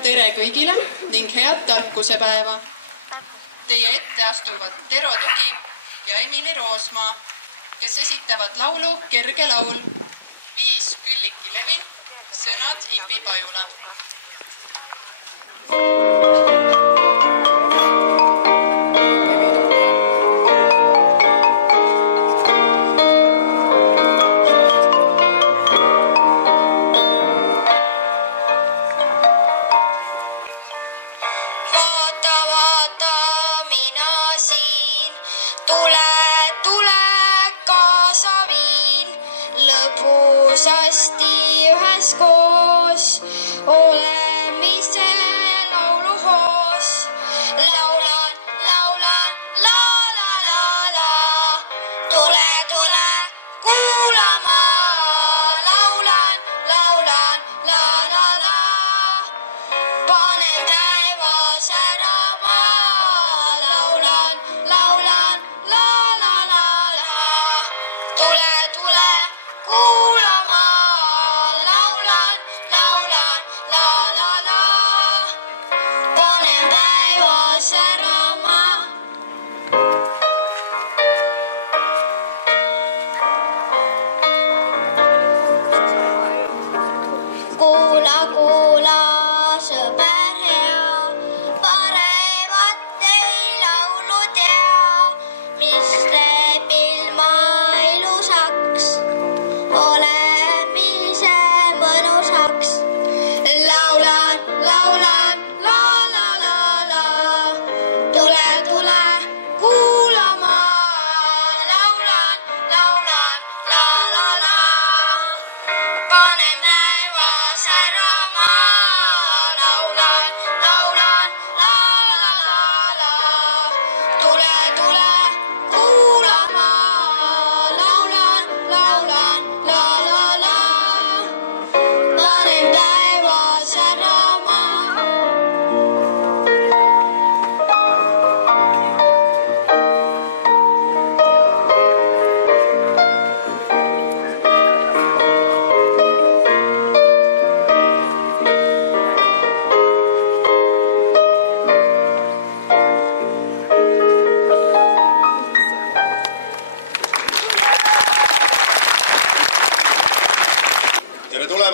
Tere kõigile ning head tarkusepäeva! Teie ette astuvad Tero Tugi ja Emili Roosmaa, kes esitavad laulu Kerge laul. Viis Külliki Levin, sõnad Imbi Pajula. Lõpusasti üheskoos olemise laulu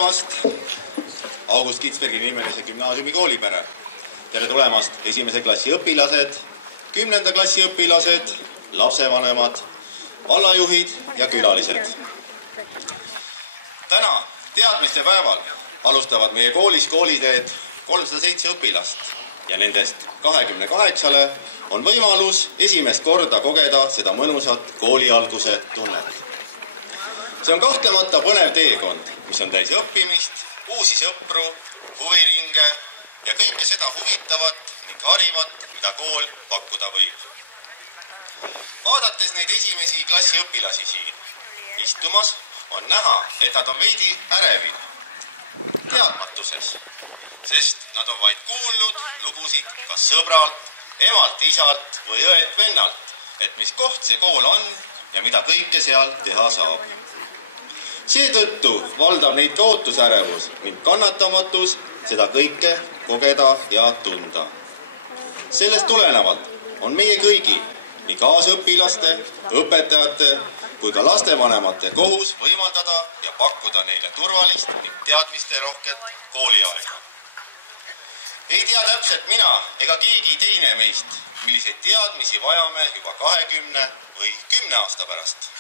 tulemast August Kitzbergi nimelise gümnaasiumi koolipere. Tere tulemast 1. klassi õpilased, 10. klassi õpilased, lapsevanemad, vallajuhid ja külalised. Täna teadmiste päeval alustavad meie koolis kooliteed 307 õpilast ja nendest 28-le on võimalus esimest korda kogeda seda mõnusat koolialguse tunnet. See on kahtlemata põnev teekond, mis on täis õppimist, uusi sõpru, huviringe ja kõike seda huvitavat ning harivat, mida kool pakkuda võib. Vaadates neid esimesi klassi õpilasi siin istumas, on näha, et nad on veidi ärevil, teadmatuses, sest nad on vaid kuulnud lugusid kas sõbralt, emalt, isalt või õelt, vennalt, et mis koht see kool on ja mida kõike seal teha saab. Seetõttu valdab neid ka ootusärevus ning kannatamatus seda kõike kogeda ja tunda. Sellest tulenevalt on meie kõigi, nii kaasõpilaste, õpetajate kui ka lastevanemate kohus võimaldada ja pakkuda neile turvalist ning teadmisterohket kooliaega. Ei tea täpselt mina ega keegi teine meist, milliseid teadmisi vajame juba 20 või 10 aasta pärast.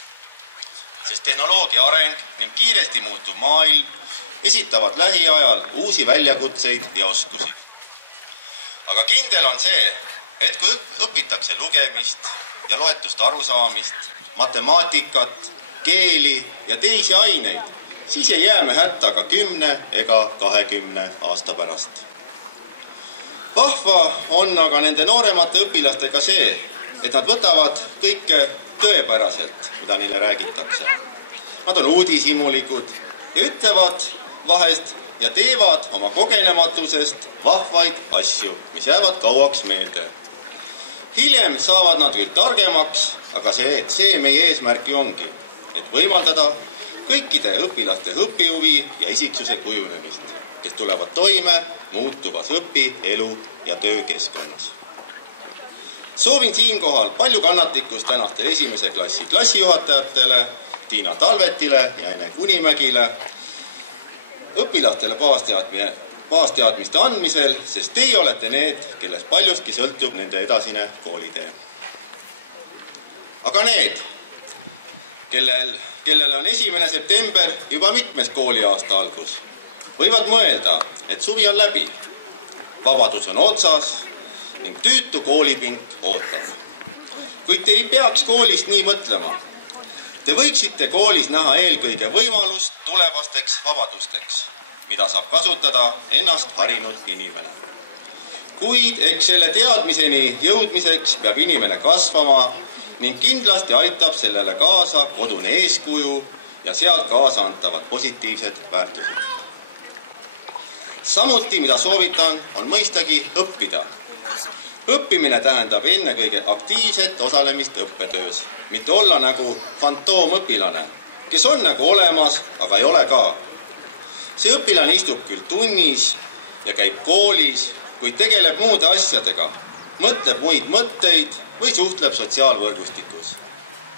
Sest tehnoloogia areng ning kiiresti muutuv maailm esitavad lähiajal uusi väljakutseid ja oskusi. Aga kindel on see, et kui õpitakse lugemist ja loetust arusaamist, matemaatikat, keeli ja teisi aineid, siis ei jää me hätta ka 10 ega 20 aasta pärast. Vahva on aga nende nooremate õpilastega see, et nad võtavad kõike tõepäraselt, mida neile räägitakse. Nad on uudishimulikud ja ütlevad vahest ja teevad oma kogenematusest vahvaid asju, mis jäävad kauaks meelde. Hiljem saavad nad küll targemaks, aga see meie eesmärk ju ongi, et võimaldada kõikide õpilaste õpihuvi ja isiksuse kujunemist, kes tulevad toime muutuvas õpi-, elu- ja töökeskkonnas. Soovin siinkohal palju kannatlikkust tänastele 1. klassi klassijuhatajatele, Tiina Talvetile ja Ene Kunimägile, õpilastele baasteadmiste andmisel, sest teie olete need, kellest paljuski sõltub nende edasine koolitee. Aga need, kellel on 1. september juba mitmes kooliaasta algus, võivad mõelda, et suvi on läbi, vabadus on otsas ning tüütu koolipink ootab. Kuid te ei peaks koolist nii mõtlema. Te võiksite koolis näha eelkõige võimalust tulevasteks vabadusteks, mida saab kasutada ennast harinud inimene. Kuid eks selle teadmiseni jõudmiseks peab inimene kasvama ning kindlasti aitab sellele kaasa kodune eeskuju ja sealt kaasa antavad positiivsed väärtused. Samuti, mida soovitan, on mõistagi õppida. Õppimine tähendab ennekõige aktiivset osalemist õppetöös, mitte olla nagu fantoomõpilane, kes on nagu olemas, aga ei ole ka. See õpilane istub küll tunnis ja käib koolis, kuid tegeleb muude asjadega, mõtleb muid mõtteid või suhtleb sotsiaalvõrgustikus.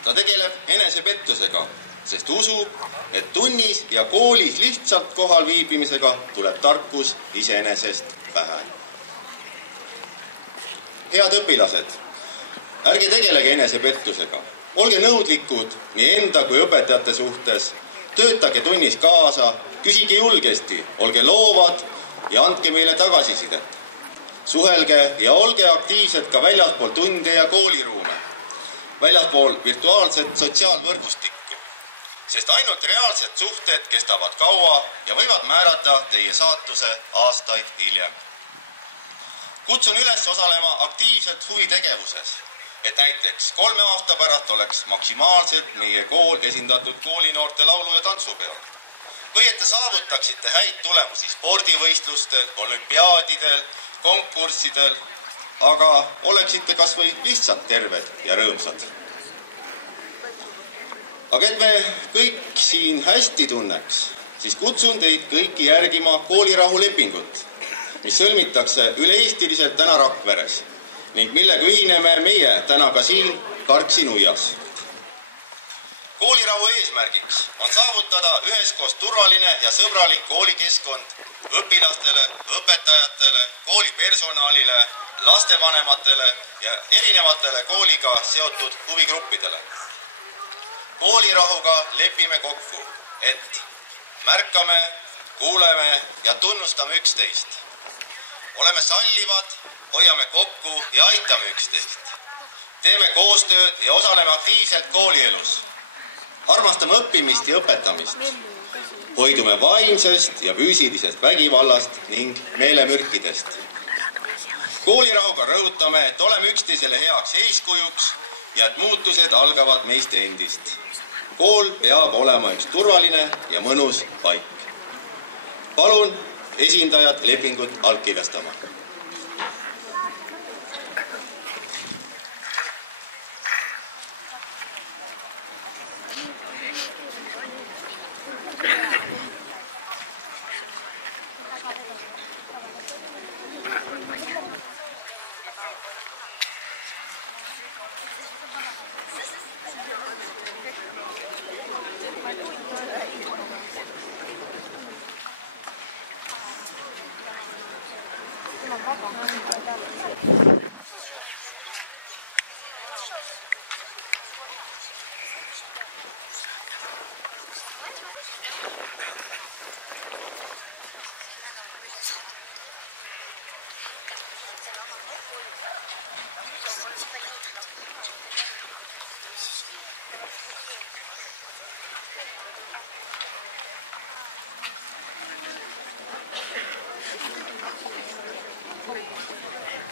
Ta tegeleb enesepettusega, sest usub, et tunnis ja koolis lihtsalt kohal viibimisega tuleb tarkus iseenesest pähe. Head õpilased, ärge tegelege enesepettusega. Olge nõudlikud nii enda kui õpetajate suhtes, töötage tunnis kaasa, küsige julgesti, olge loovad ja andke meile tagasisidet. Suhelge ja olge aktiivsed ka väljaspool tunde ja kooliruume, väljaspool virtuaalset sotsiaalvõrgustikku, sest ainult reaalsed suhted kestavad kaua ja võivad määrata teie saatuse aastaid hiljem. Kutsun üles osalema aktiivselt huvitegevuses, et näiteks 3 aasta pärast oleks maksimaalselt meie kool esindatud koolinoorte laulu- ja tantsupeol. Või et te saavutaksite häid tulemusi spordivõistlustel, olümpiaadidel, konkurssidel, aga oleksite kas või lihtsalt terved ja rõõmsad. Aga et me kõik siin hästi tunneks, siis kutsun teid kõiki järgima koolirahulepingut, mis sõlmitakse üle-eestiliselt täna Rakveres ning millega ühineme meie täna ka siin Karksi nuias. Koolirahu eesmärgiks on saavutada üheskoos turvaline ja sõbralik koolikeskkond õpilastele, õpetajatele, koolipersonalile, lastevanematele ja erinevatele kooliga seotud huvigruppidele. Koolirahuga lepime kokku, et märkame, kuuleme ja tunnustame üksteist. Oleme sallivad, hoiame kokku ja aitame üksteist. Teeme koostööd ja osaleme aktiivselt koolielus. Armastame õppimist ja õpetamist. Hoidume vaimsest ja füüsilisest vägivallast ning meelemürkidest. Koolirahuga rõhutame, et oleme üksteisele heaks eeskujuks ja et muutused algavad meist endist. Kool peab olema üks turvaline ja mõnus paik. Palun esindajad lepingut allkirjastama.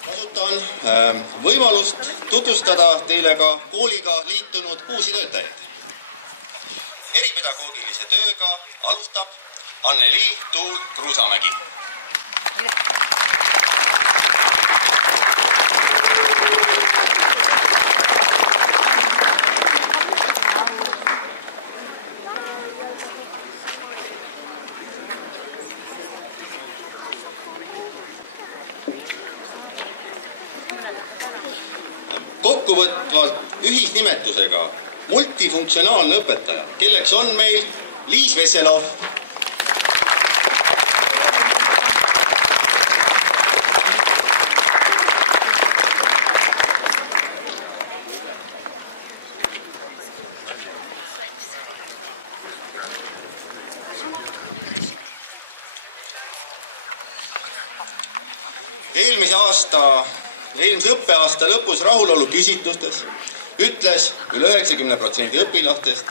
Kasutan võimalust tutvustada teile ka kooliga liitunud uusi töötajaid. Eripedagoogilise tööga alustab Anneli Tuul-Kruusamägi. Kokkuvõtvalt ühisnimetusega multifunktsionaalne õpetaja, kelleks on meil Liis Veselov, eelmise õppeaasta lõpus rahulolu küsitlustes ütles üle 90% õpilastest,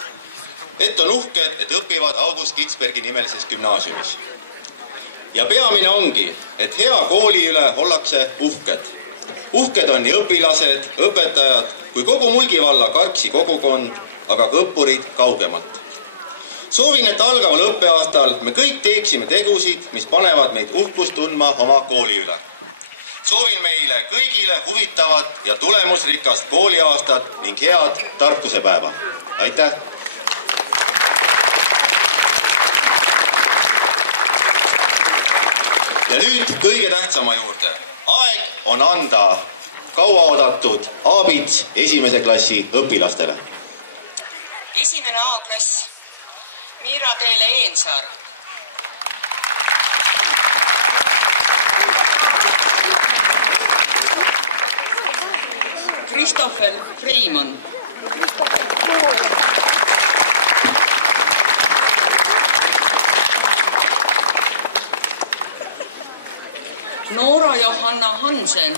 et on uhked, et õpivad August Kitzbergi nimelises gümnaasiumis. Ja peamine ongi, et hea kooli üle ollakse uhked. Uhked on nii õpilased, õpetajad kui kogu Mulgi valla Karksi kogukond, aga ka õppurid kaugemalt. Soovin, et algaval õppeaastal me kõik teeksime tegusid, mis panevad meid uhkust tundma oma kooli üle. Soovin meile kõigile huvitavat ja tulemusrikast kooliaastat ning head tarkusepäeva. Aitäh! Ja nüüd kõige tähtsama juurde. Aeg on anda kauaoodatud aabits esimese klassi õpilastele. Esimene A-klass Miira Teele Eensaar. Christopher Freimann. Noora Johanna Hansen.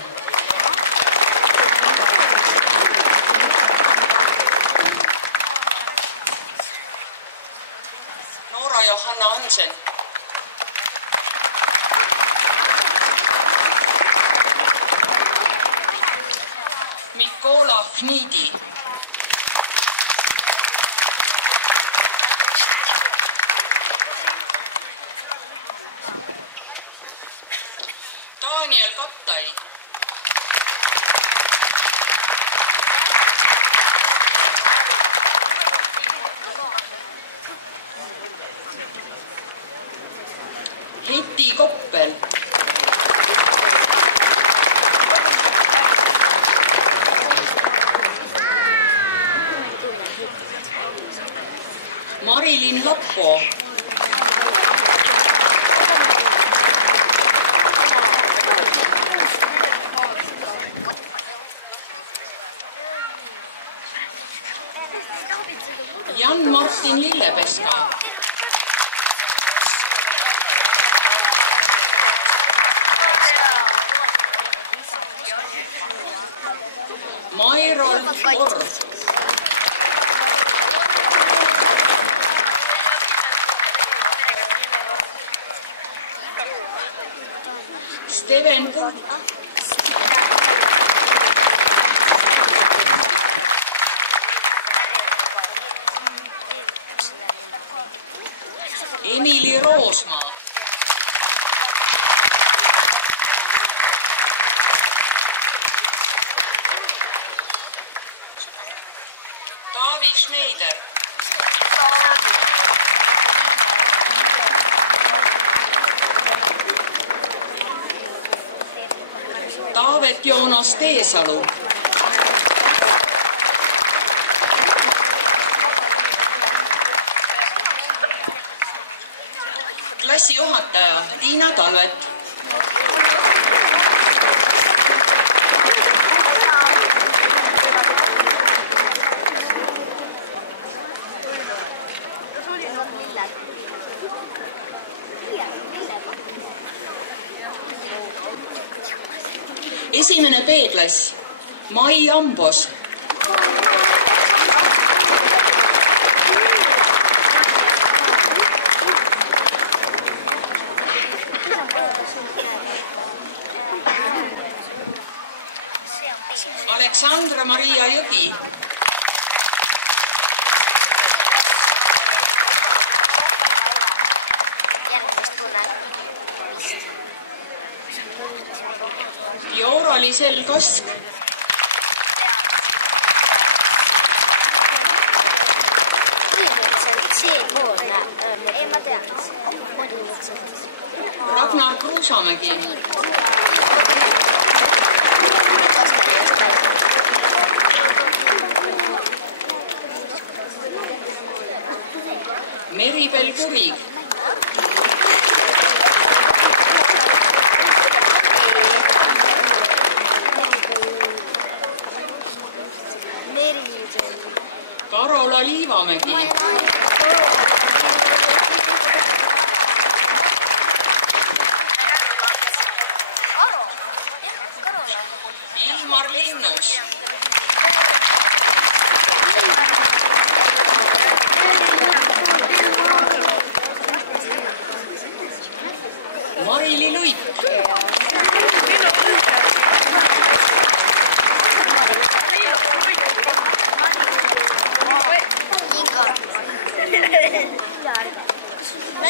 Noora Johanna Hansen. Mikola Fnidi. Daniel Kattai. Heti Koppel. Marilyn Lappo. Jan-Martin Lillepeska. Mairol Orr. Steven Purk. Emily Roosmaa. Taavi Schneider. Taavet Joonas Teesalu. Klassijuhataja Tiina Talvet. Esimene B-klass Mai Ambos. Aleksandra Maria Jõgi. Joora-Lisel Kask. Ragnar Kruusamägi. Meribel Kurig. Karola Liivamägi. Ilmar Linnus. Marili Luik.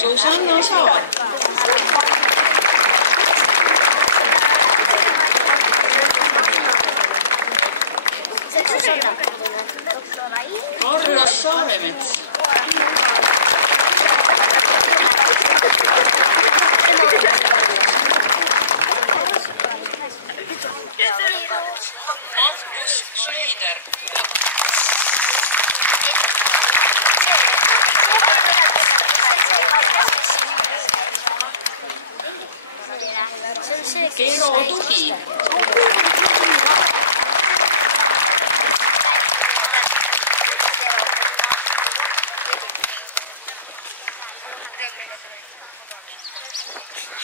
Susanna Saar. Carlos Saaremets. Markus Schneider. Kero Tugi.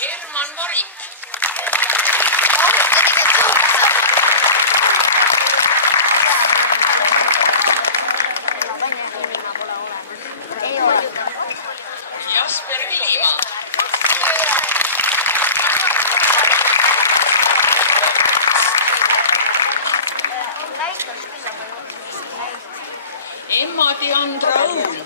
Herman Varik. Jasper Vilimaa. Emma Diandra Õun.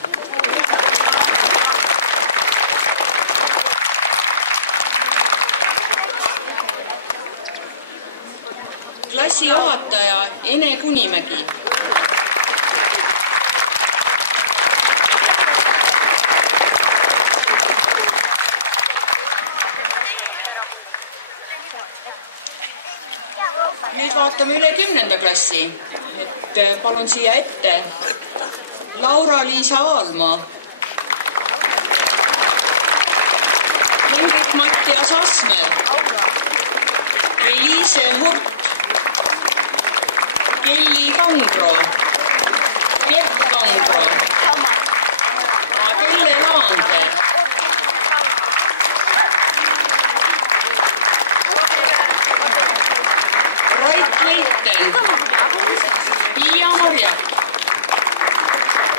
Klassijuhataja Ene Kunimägi. Nüüd vaatame üle 10. klassi. Palun siia ette Laura-Liisa Aalma, Andres Asmer, Eliise Hurt, Kelly Kangro, Gert Kangro, Kelle Laande, Rait Leiten, Pia Marjak,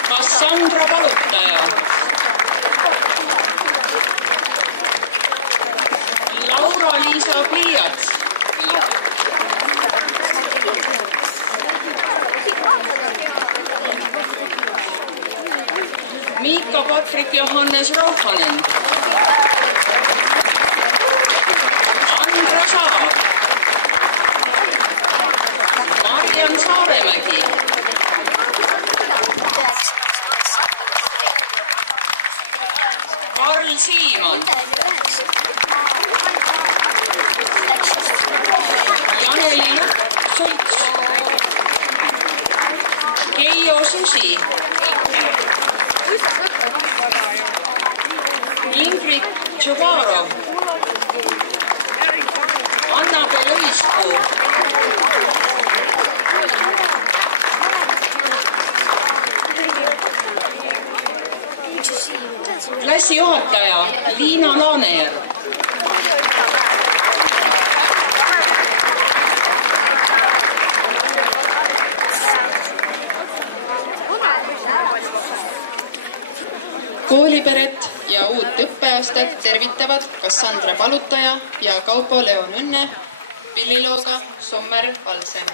Cassandra Palutaja, Laura-Liisa Pliiats, Miika Patrik Johannes Rauhanen, Andra Saar, Marjan Saaremägi, Karl Siimann, Janeli Sults, Keijo Susi, Ingrid Tšubarov, Annabel Õispuu, klassijuhataja Liina Laanejärv, kooliperet ja uut õppeaastat tervitavad Cassandra Palutaja ja Kaupo Leon Õnne pillilooga Sommer Valsen.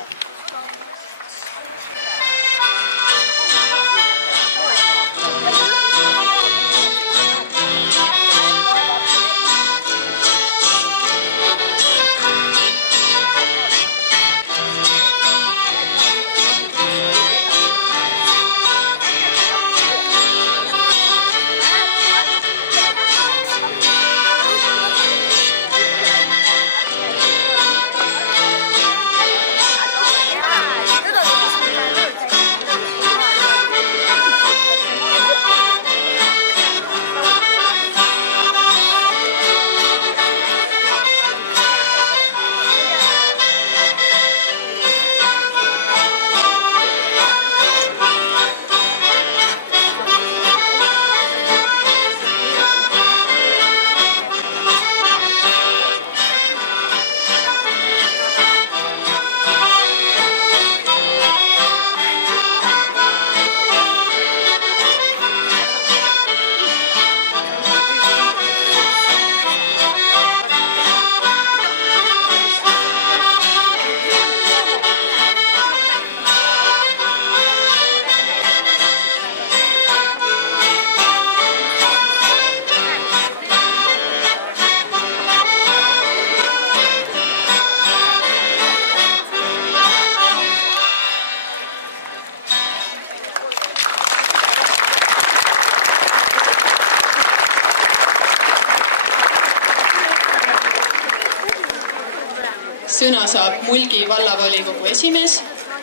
Sõna saab Mulgi vallavolikogu esimees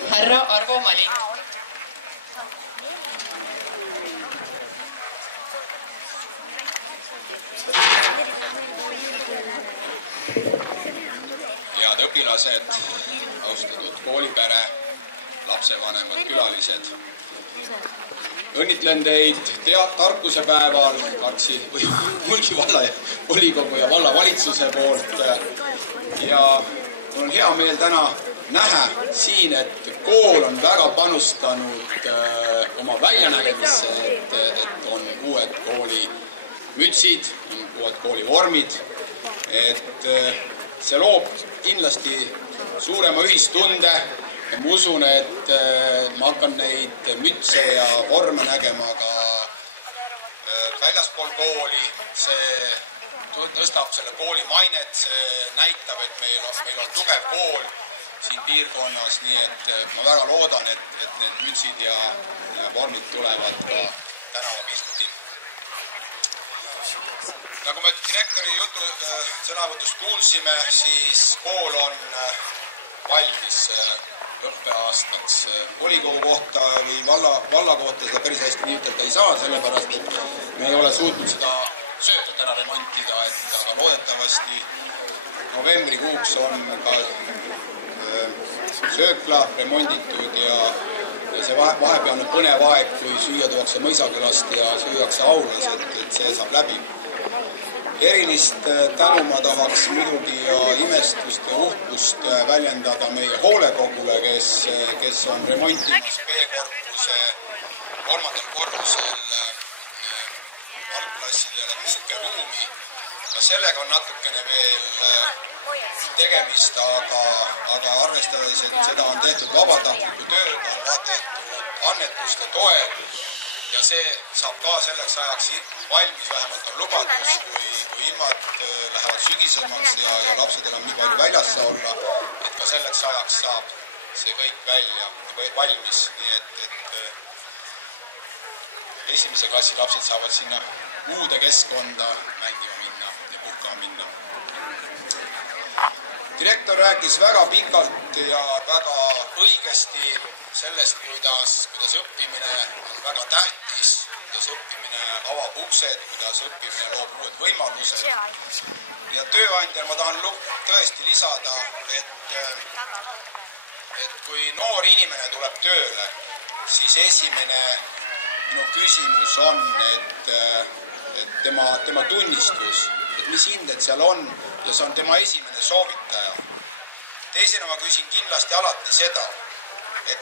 härra Arvo Mali. Head õpilased, austatud koolipere, lapsevanemad, külalised. Õnnitlen teid tarkusepäeval Mulgi vallavolikogu ja vallavalitsuse poolt ja mul on hea meel täna näha siin, et kool on väga panustanud oma väljanägemisse, et on uued koolimütsid, on uued koolivormid, et see loob kindlasti suurema ühistunde ja ma usun, et ma hakkan neid mütse ja vorme nägema ka väljaspool kooli, see tõstab selle kooli mainet, see näitab, et meil on tugev kool siin piirkonnas, nii et ma väga loodan, et need mütsid ja vormid tulevad ka tänavapilti. Nagu me direktori sõnavõtust kuulsime, siis kool on valmis õppeaastaks. Volikogu kohta või valla kohta seda päris hästi nii ütelda ei saa, sellepärast, et me ei ole suutnud seda söödud ära remontida, aga loodetavasti novembrikuuks on ka söökla remonditud ja see vahepealne põnev aeg, kui süüa tuuakse Mõisakülast ja süüakse Aulas, et see saab läbi. Erilist tänu ma tahaks muidugi ja imestust ja uhkust väljendada meie hoolekogule, kes on remontimas B-korpuse 3. korrusel algklassidele puhkeruumi. Ka sellega on natukene veel tegemist, aga arvestades, et seda on tehtud vabatahtliku tööga, on tehtud annetuste toel ja see saab ka selleks ajaks valmis, vähemalt on lubadus, kui ilmad lähevad sügisemaks ja lapsed enam nii palju väljas saa olla, et ka selleks ajaks saab see kõik valmis, nii et esimese klassi lapsed saavad sinna uude keskkonda mängima minna ja puhkama minna. Direktor rääkis väga pikalt ja väga õigesti sellest, kuidas õppimine on väga tähtis, kuidas õppimine avab uksed, kuidas õppimine loob uued võimalused. Ja tööandjal ma tahan tõesti lisada, et kui noor inimene tuleb tööle, siis esimene minu küsimus on, et tema tunnistus, et mis hinded seal on ja see on tema esimene soovitaja. Teisena ma küsin kindlasti alati seda, et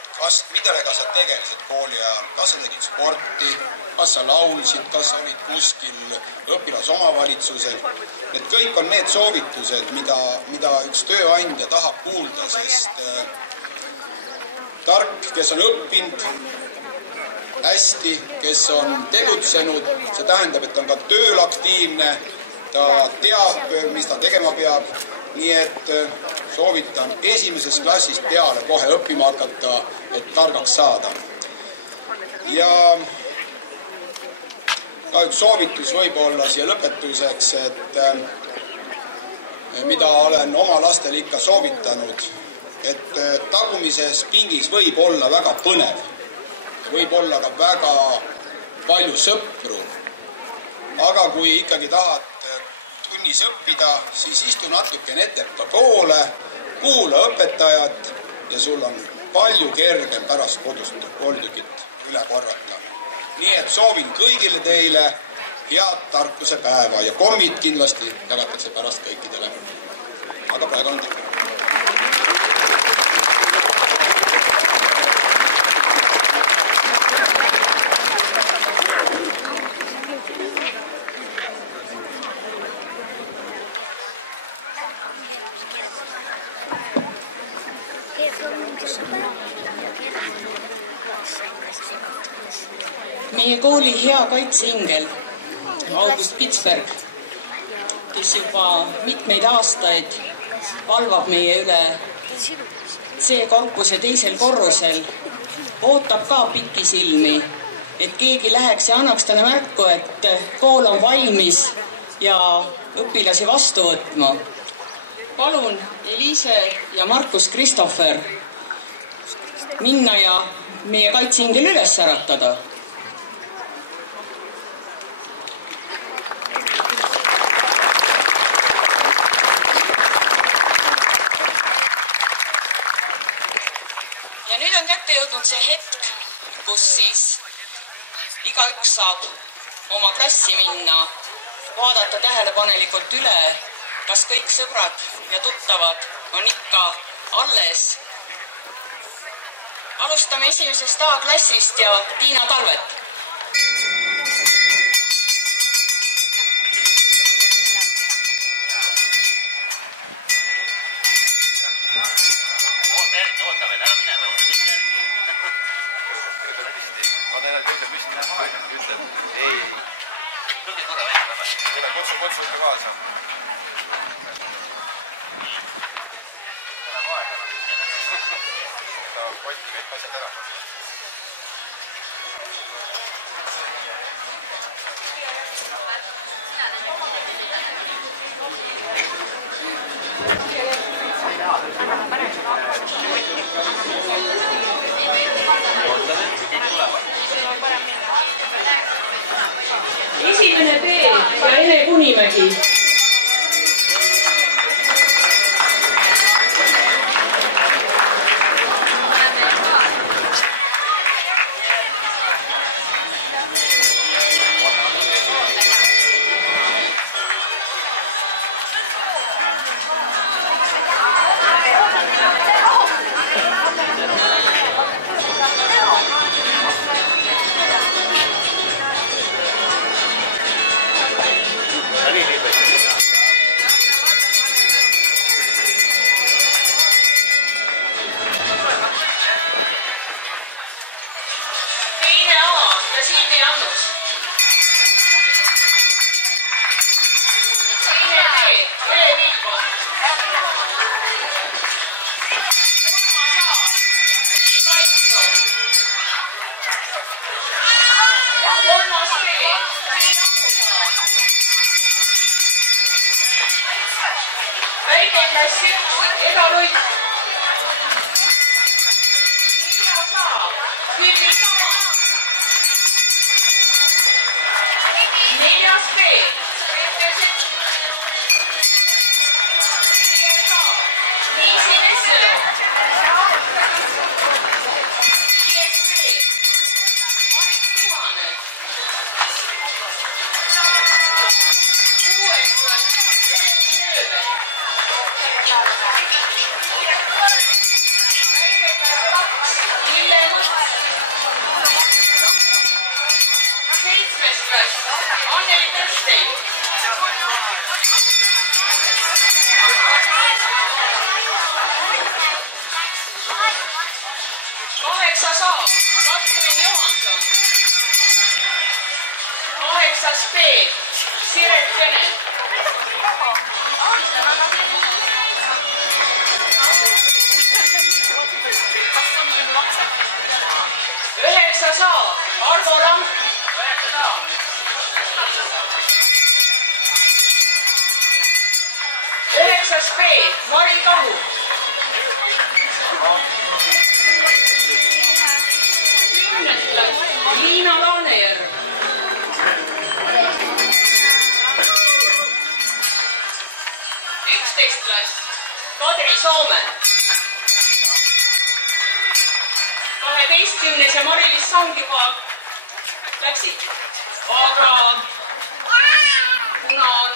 millega sa tegelisid kooli ajal, kas sa tegid sporti, kas sa laulsid, kas sa olid kuskil õpilasomavalitsusel. Et kõik on need soovitused, mida üks tööandja tahab kuulda, sest tark, kes on õppinud hästi, kes on tegutsenud, see tähendab, et on ka tööl aktiivne, ta teab, mis ta tegema peab, nii et soovitan esimesest klassist peale kohe õppima hakata, et targaks saada. Ja ka üks soovitus võib-olla siia lõpetuseks, et mida olen oma lastele ikka soovitanud, et tagumises pingis võib olla väga põnev, võib olla ka väga palju sõpru, aga kui ikkagi tahad tunnis õppida, siis istu natukene ettepoole poole, kuula õpetajat ja sul on palju kergem pärast kodust koolitükit üle korrata. Nii et soovin kõigile teile head tarkuse päeva ja kommid kindlasti jagatakse pärast kõikidele. Aga praegu on kõik. Meie kooli hea kaitseingel August Pitsberg, kes juba mitmeid aastaid valvab meie üle C-korpuse 2. korrusel, ootab ka pikisilmi, et keegi läheks ja annaks talle märku, et kool on valmis ja õpilasi vastu võtma. Palun Eliise ja Markus Kristoffer minna ja meie kaitseingel üles äratada. Ja nüüd on kätte jõudnud see hetk, kus siis igaüks saab oma klassi minna, vaadata tähelepanelikult üle, kas kõik sõbrad ja tuttavad on ikka alles. Alustame esimesest A-klassist ja Tiina Talvet. Kutsuge kaasa. Kotti kõik asjad ära. Esimene B ja Ene Kunimägi. Ja Mari-Liis Sang juba läksid, aga kuna on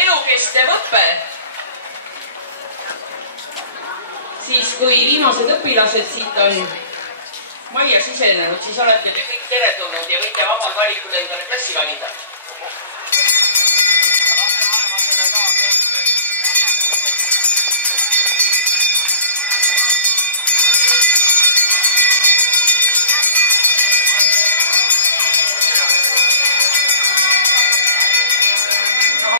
elukestev õpe, siis kui viimased õpilased siit on majja sisenenud, siis olete te kõik teretulnud ja võite vabal valikul endale klassi valida.